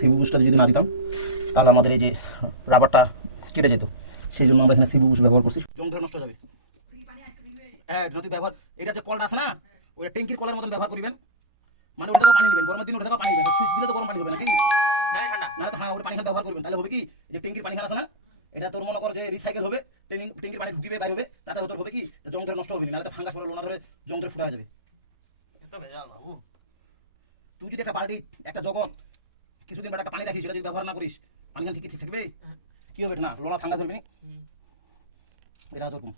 CB বুশটা যদি না দিতাম তাহলে আমাদের এই যে রাবারটা কেটে যেত, সেই জন্য আমরা এখানে সিবি বুশ ব্যবহার করছি। জং ধরে নষ্ট হয়ে যাবে। হ্যাঁ, যদি ব্যবহার এটা যে কলটা আছে না, ওইটা ট্যাঙ্কির কলের মতন ব্যবহার করবেন, মানে ওটা পানি নেবেন, গরমের দিন ওটা পানি নেবেন, সুইচ দিলে তো গরম পানি হবে নাকি না, তো হ্যাঁ ওটা পানি ব্যবহার করবেন, তাহলে হবে কি যে ট্যাঙ্কির পানি আছে না, এটা তোর মনে কর যে রিসাইকেল হবে, ট্যাঙ্কির পানি ঢুকিবে বাইরে হবে, তাতে তোর হবে কি জং ধরে নষ্ট হবে না, নাহলে ফাঙ্গাস পড়ে লোনা ধরে জং ধরে ফুটা যাবে। তুই যদি একটা বালতি একটা জগৎ কিছুদিন একটা পানি রাখিস, সেটা যদি ব্যবহার না করিস, পানি ঠিক ঠিক থাকবে? কি হবে না, লোনা ফাঙ্গাস ধরবে না, এটা ওরকম।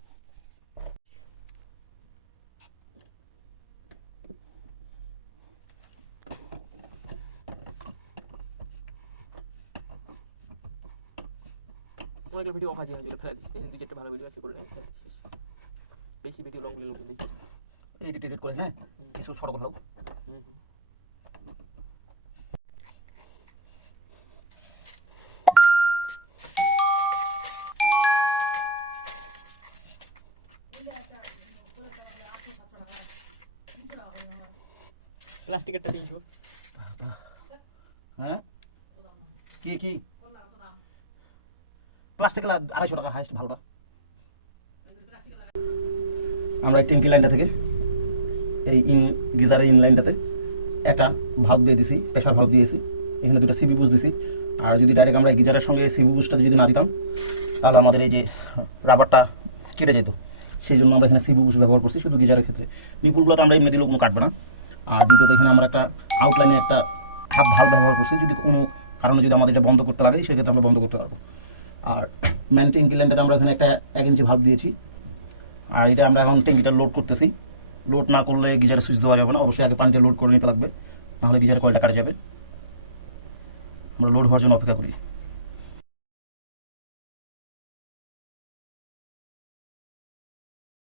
অনেকটা ভিডিও অকাজে হয়ে ফেলে দিচ্ছি, দুই চারটে ভালো ভিডিও আছে করে বেশি ভিডিও লং লোক দিচ্ছি, এডিট করে হ্যাঁ কিছু ছোট কথা। প্লাস্টিকেরটা 300। হ্যাঁ কি কি প্লাস্টিক 250 টাকা হাইস্ট ভালোটা। আমরা এই ট্যাঙ্কি লাইনটা থেকে এই গিজারের ইন লাইনটাতে একটা ভাল্ব দিয়ে দিছি, প্রেশার ভাল্ব দিয়েছি, এখানে দুটো সিবি বুশ দিছি। আর যদি ডাইরেক্ট আমরা গিজারের সঙ্গে সিবি বুশটা যদি না দিতাম তাহলে আমাদের এই যে রাবারটা কেটে যেত, সেই জন্য আমরা এখানে সিবি বুশ ব্যবহার করছি শুধু গিজারের ক্ষেত্রে। নিপুলগুলো তো আমরা এমনি দিলেও কোনো কাটবে না। আর দ্বিতীয়ত এখানে আমরা একটা আউটলাইনে একটা হাফ ভাল্ব ব্যবহার করছি, যদি কোনো কারণে যদি আমাদের এটা বন্ধ করতে লাগে সেক্ষেত্রে আমরা বন্ধ করতে পারবো। আর মেন ট্যাঙ্কি লাইনটাতে আমরা এখানে একটা 1 ইঞ্চি ভাল্ব দিয়েছি। আর এটা আমরা এখন ট্যাঙ্কিটা লোড করতেছি, লোড না করলে গিজারে সুইচ দেওয়া যাবে না, অবশ্যই আগে পানিটা লোড করে নিতে লাগবে, নাহলে গিজারের কয়েলটা কাটা যাবে। আমরা লোড হওয়ার জন্য অপেক্ষা করি।